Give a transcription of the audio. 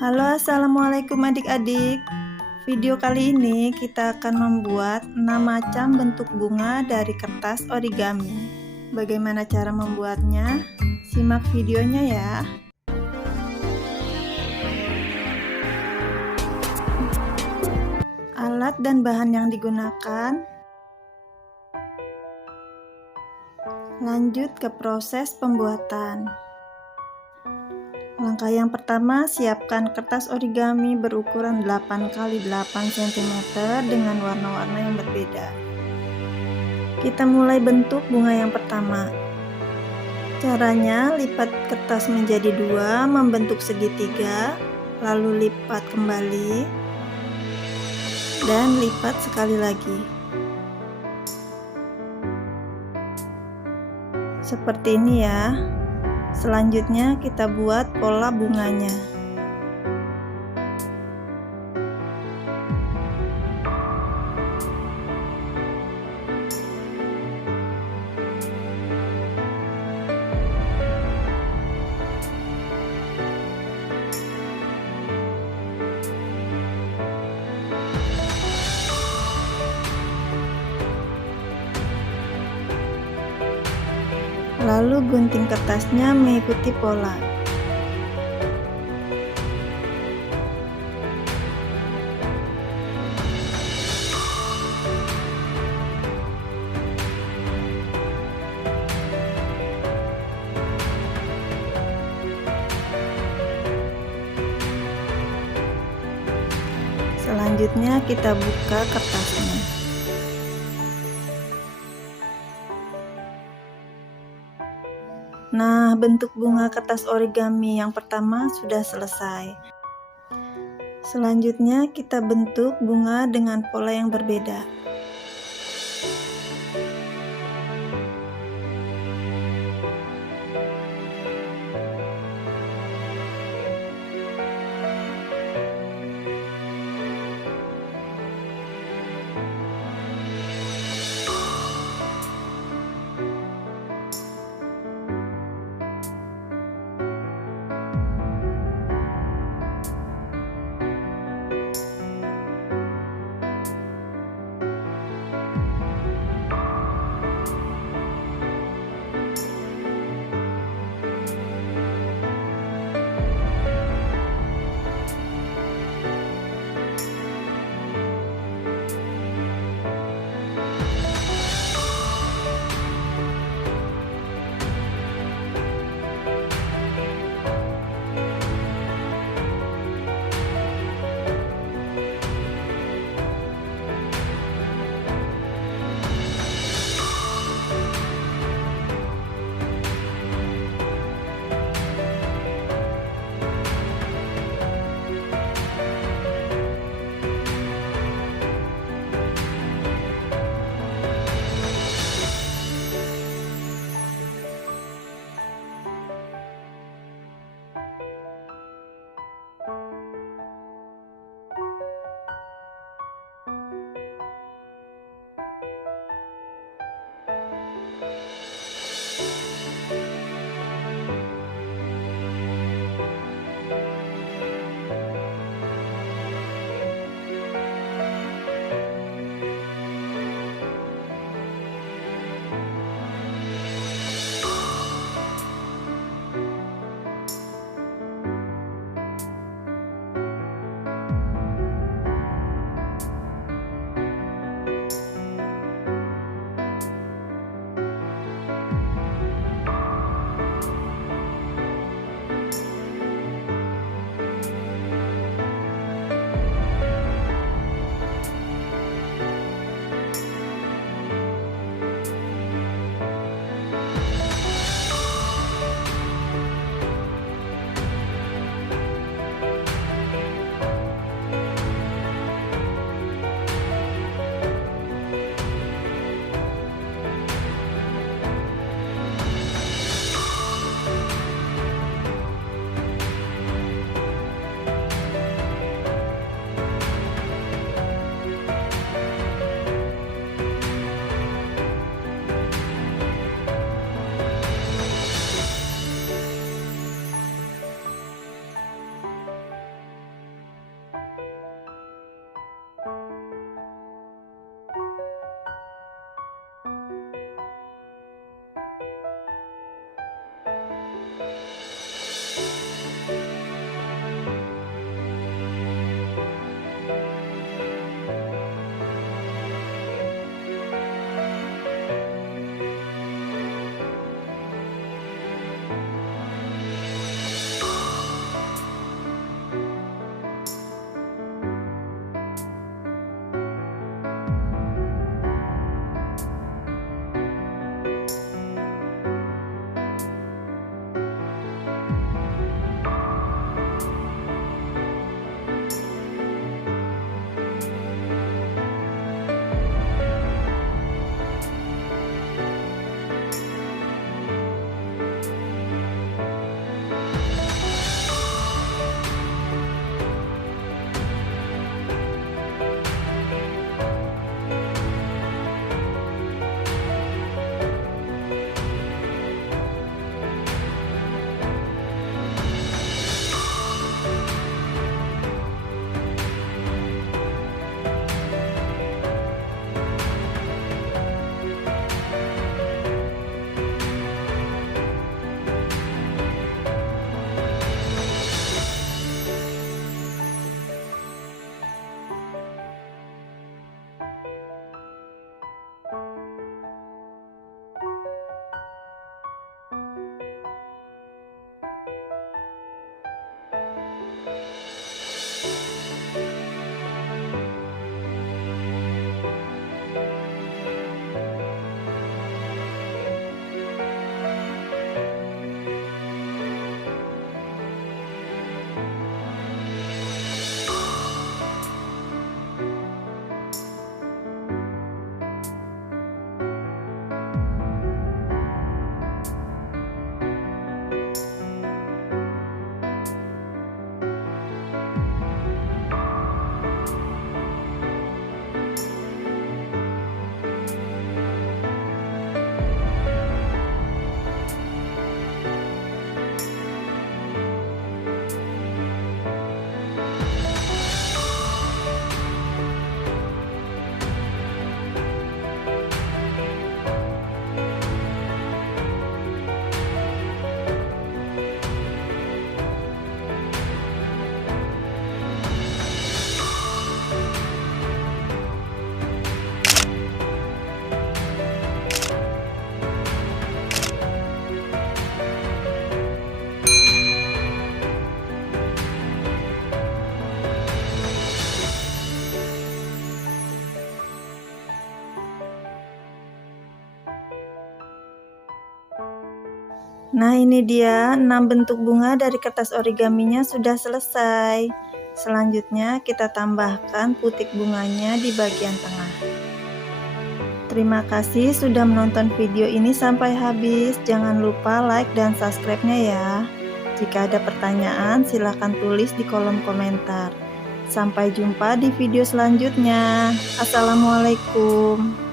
Halo, assalamualaikum adik-adik. Video kali ini kita akan membuat 6 macam bentuk bunga dari kertas origami. Bagaimana cara membuatnya? Simak videonya ya. Alat dan bahan yang digunakan. Lanjut ke proses pembuatan. Langkah yang pertama, siapkan kertas origami berukuran 8x8 cm dengan warna-warna yang berbeda. Kita mulai bentuk bunga yang pertama. Caranya, lipat kertas menjadi 2 membentuk segitiga, lalu lipat kembali, dan lipat sekali lagi. Seperti ini ya. Selanjutnya kita buat pola bunganya. Lalu gunting kertasnya mengikuti pola. Selanjutnya kita buka kertasnya. Nah, bentuk bunga kertas origami yang pertama sudah selesai. Selanjutnya kita bentuk bunga dengan pola yang berbeda. Nah, ini dia 6 bentuk bunga dari kertas origaminya sudah selesai. Selanjutnya kita tambahkan putik bunganya di bagian tengah. Terima kasih sudah menonton video ini sampai habis. Jangan lupa like dan subscribe-nya ya. Jika ada pertanyaan silahkan tulis di kolom komentar. Sampai jumpa di video selanjutnya. Assalamualaikum.